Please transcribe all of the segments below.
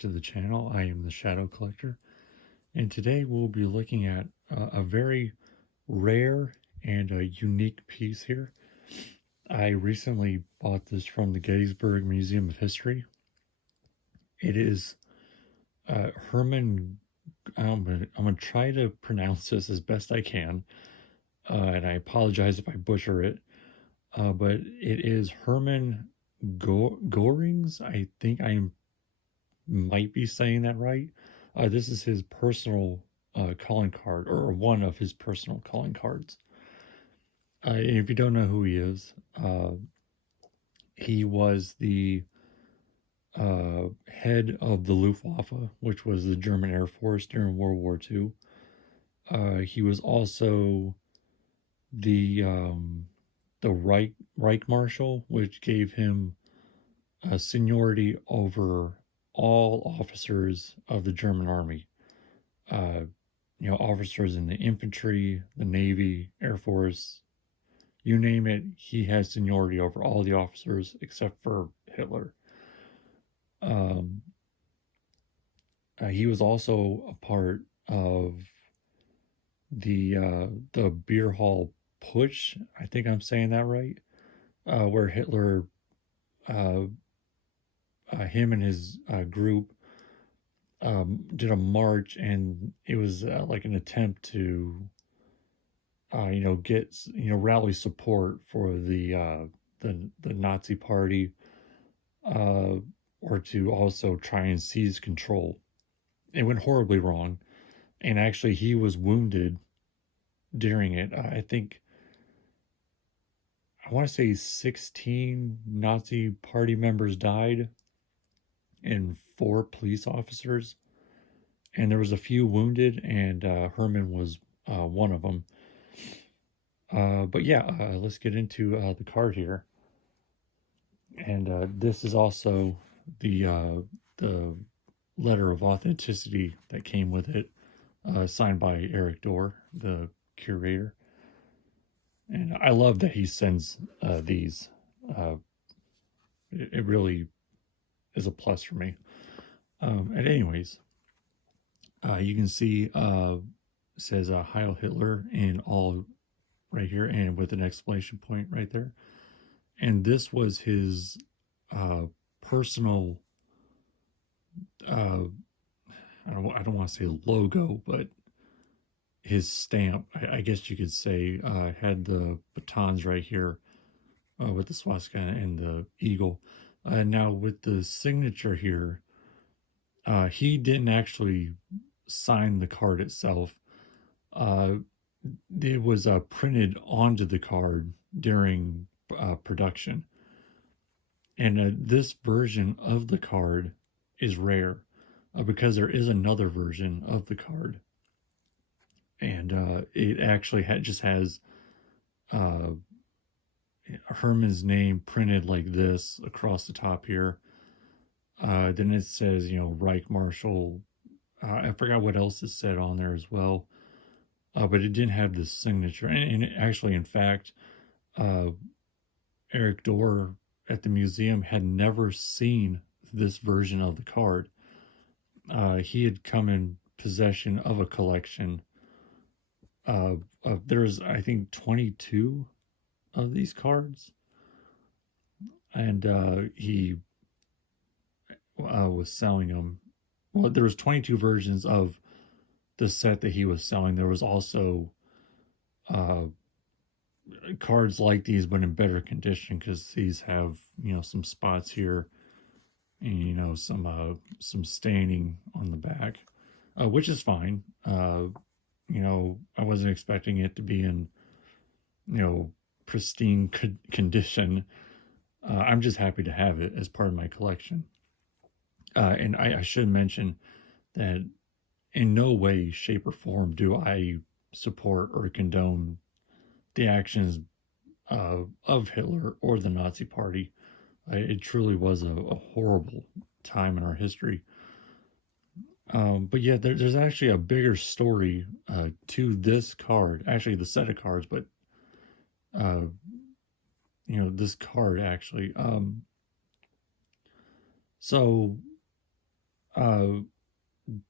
to the channel. I am the Shadow Collector, and today we'll be looking at a very rare and a unique piece here. I recently bought this from the Gettysburg Museum of History. It is Herman. I'm gonna try to pronounce this as best I can, and I apologize if I butcher it. But it is Herman Goerings. I think I might be saying that right. This is his personal calling card, or one of his personal calling cards. And if you don't know who he was the head of the Luftwaffe, which was the German Air Force during World War II. He was also the Reich Marshal, which gave him seniority over all officers of the German army. Officers in the infantry, the Navy, Air Force, you name it, he has seniority over all the officers except for Hitler. He was also a part of the beer hall putsch. I think I'm saying that right, where Hitler, him and his group did a march, and it was like an attempt to get rally support for the Nazi party, or to also try and seize control. It went horribly wrong, and actually he was wounded during it. I think I want to say 16 Nazi party members died and 4 police officers, and there was a few wounded, and Herman was one of them. But yeah, let's get into the card here. And this is also the letter of authenticity that came with it, signed by Eric Dorr, the curator. And I love that he sends these. It really is a plus for me. And anyways, you can see it says Heil Hitler in all right here, and with an exclamation point right there. And this was his personal, I don't want to say logo, but his stamp, I guess you could say, had the batons right here with the swastika and the eagle. Now with the signature here, he didn't actually sign the card itself. It was printed onto the card during production. And this version of the card is rare because there is another version of the card. And it actually just has Herman's name printed like this across the top here. Then it says, Reich Marshal. I forgot what else it said on there as well. But it didn't have this signature. And it actually, in fact, Eric Dorr at the museum had never seen this version of the card. He had come in possession of a collection there's, I think, 22 of these cards, and he was selling them. Well, there was 22 versions of the set that he was selling. There was also cards like these, but in better condition, because these have some spots here, and some staining on the back, which is fine. I wasn't expecting it to be in pristine condition. I'm just happy to have it as part of my collection. And I should mention that in no way, shape, or form do I support or condone the actions of Hitler or the Nazi Party. It truly was a horrible time in our history. But yeah, there's actually a bigger story to this card. Actually, the set of cards, but this card actually. So uh,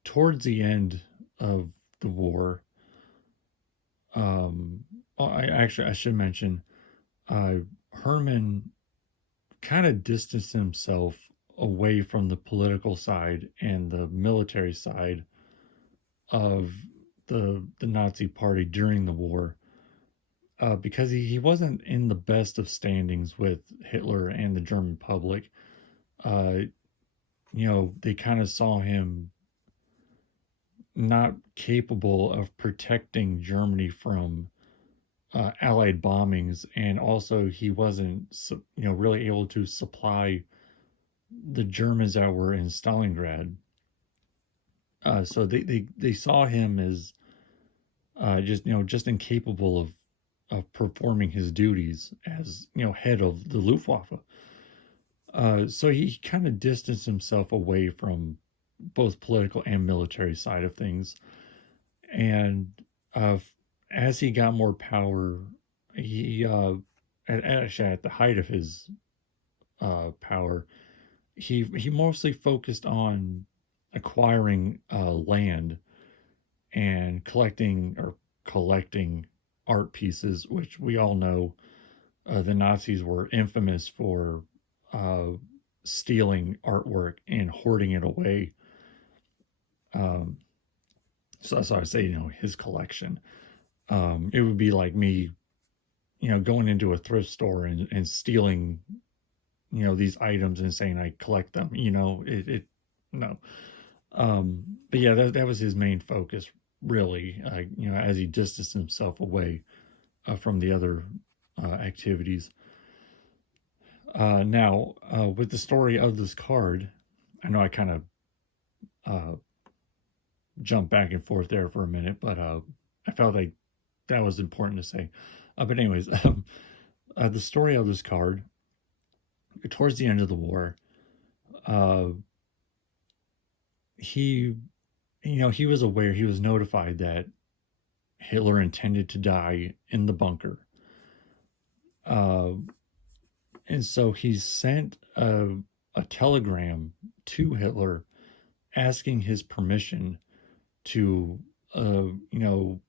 towards the end of the war, um, I should mention, uh, Herman kind of distanced himself away from the political side and the military side of the Nazi Party during the war, because he wasn't in the best of standings with Hitler and the German public. Uh, they kind of saw him not capable of protecting Germany from Allied bombings, and also he wasn't, really able to supply the Germans that were in Stalingrad. So they saw him as just incapable of performing his duties as head of the Luftwaffe. So he kind of distanced himself away from both political and military side of things. And uh, as he got more power, he actually at the height of his power, he mostly focused on acquiring land and collecting art pieces, which we all know the Nazis were infamous for uh, stealing artwork and hoarding it away. Um, so that's why I say, his collection. It would be like me, going into a thrift store and stealing, these items and saying I collect them. No. But yeah, that was his main focus, really. As he distanced himself away from the other activities. Now, with the story of this card, I know I kind of uh, jumped back and forth there for a minute, but I felt like that was important to say. But anyways, the story of this card, towards the end of the war, uh, he, he was aware, he was notified that Hitler intended to die in the bunker. Uh, and so he sent a telegram to Hitler asking his permission to,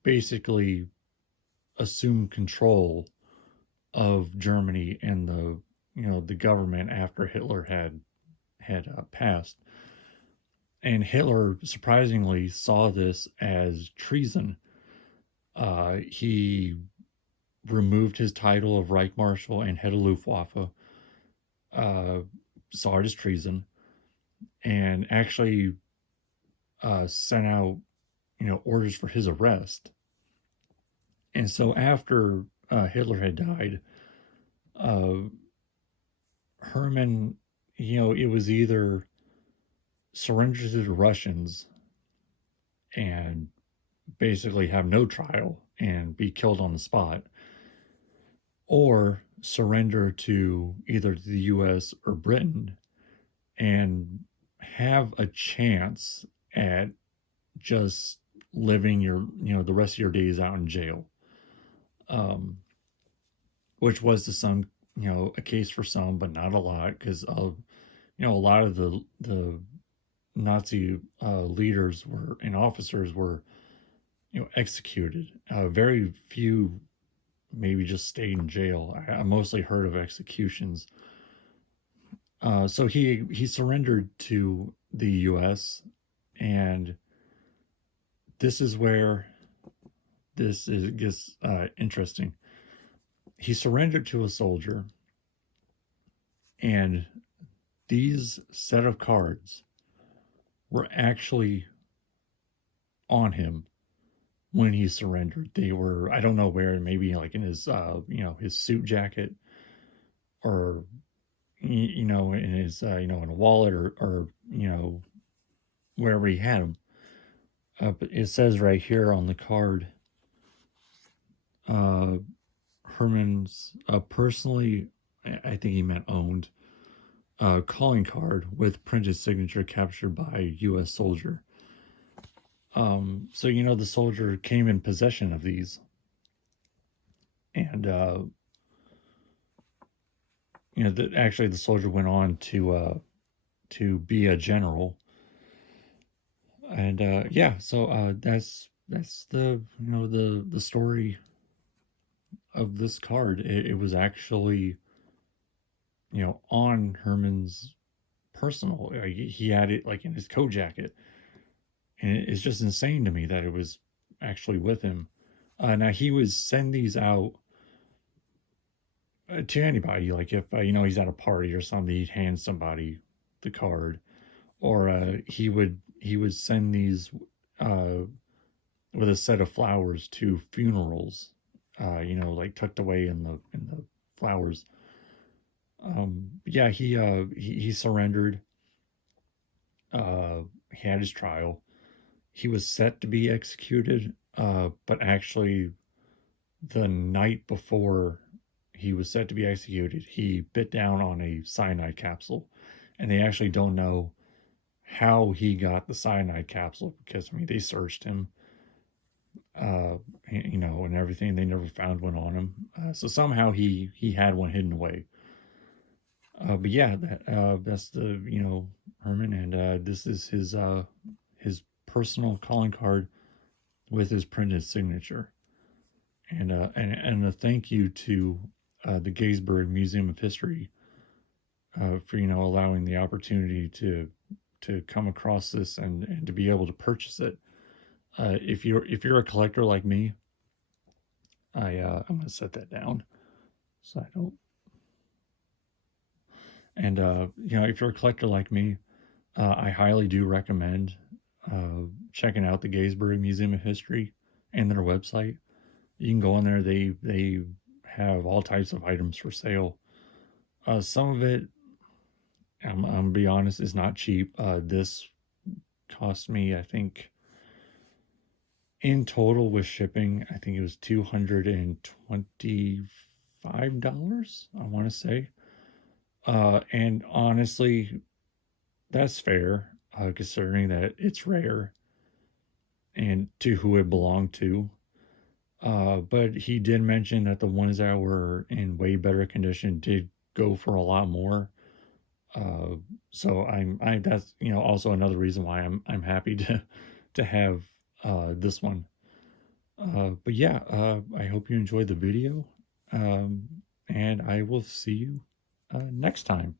basically assume control of Germany and the government after Hitler had passed. And Hitler surprisingly saw this as treason. He removed his title of Reich Marshal and head of Luftwaffe, uh, saw it as treason, and actually sent out orders for his arrest. And so after Hitler had died, uh, Herman, it was either surrender to the Russians and basically have no trial and be killed on the spot, or surrender to either the US or Britain and have a chance at just living the rest of your days out in jail. Which was to some, a case for some, but not a lot, because a lot of the Nazi leaders were and officers were, executed. Very few maybe just stayed in jail. I mostly heard of executions. So he surrendered to the U.S. and this is where gets interesting. He surrendered to a soldier, and these set of cards were actually on him when he surrendered. They were, I don't know where, maybe like in his his suit jacket, or in his in a wallet, or wherever he had them. But it says right here on the card, uh, Herman's personally, I think he meant owned, calling card with printed signature captured by U.S. soldier. So the soldier came in possession of these, and actually the soldier went on to be a general, And yeah, so that's the the story of this card. It was actually on Herman's personal. He had it like in his coat jacket, and it's just insane to me that it was actually with him. Now he would send these out to anybody. Like if he's at a party or something, he'd hand somebody the card, or he would send these uh, with a set of flowers to funerals. Like tucked away in the flowers. Yeah, he surrendered. He had his trial. He was set to be executed, but actually, the night before he was set to be executed, he bit down on a cyanide capsule, and they actually don't know how he got the cyanide capsule because I mean they searched him, uh, and everything. They never found one on him. So somehow he had one hidden away. But yeah, that's the Herman, and this is his personal calling card with his printed signature, and a thank you to the Gettysburg Museum of History for allowing the opportunity to come across this and to be able to purchase it. If you're a collector like me, I'm gonna set that down so I don't. And if you're a collector like me, I highly do recommend checking out the Gettysburg Museum of History and their website. You can go on there. They have all types of items for sale. Some of it, I'm gonna be honest, is not cheap. This cost me, I think, in total with shipping, I think it was $225. I want to say, and honestly, that's fair, considering that it's rare and to who it belonged to. But he did mention that the ones that were in way better condition did go for a lot more. Uh, so I that's also another reason why I'm happy to have this one. But yeah, I hope you enjoyed the video, um, and I will see you next time.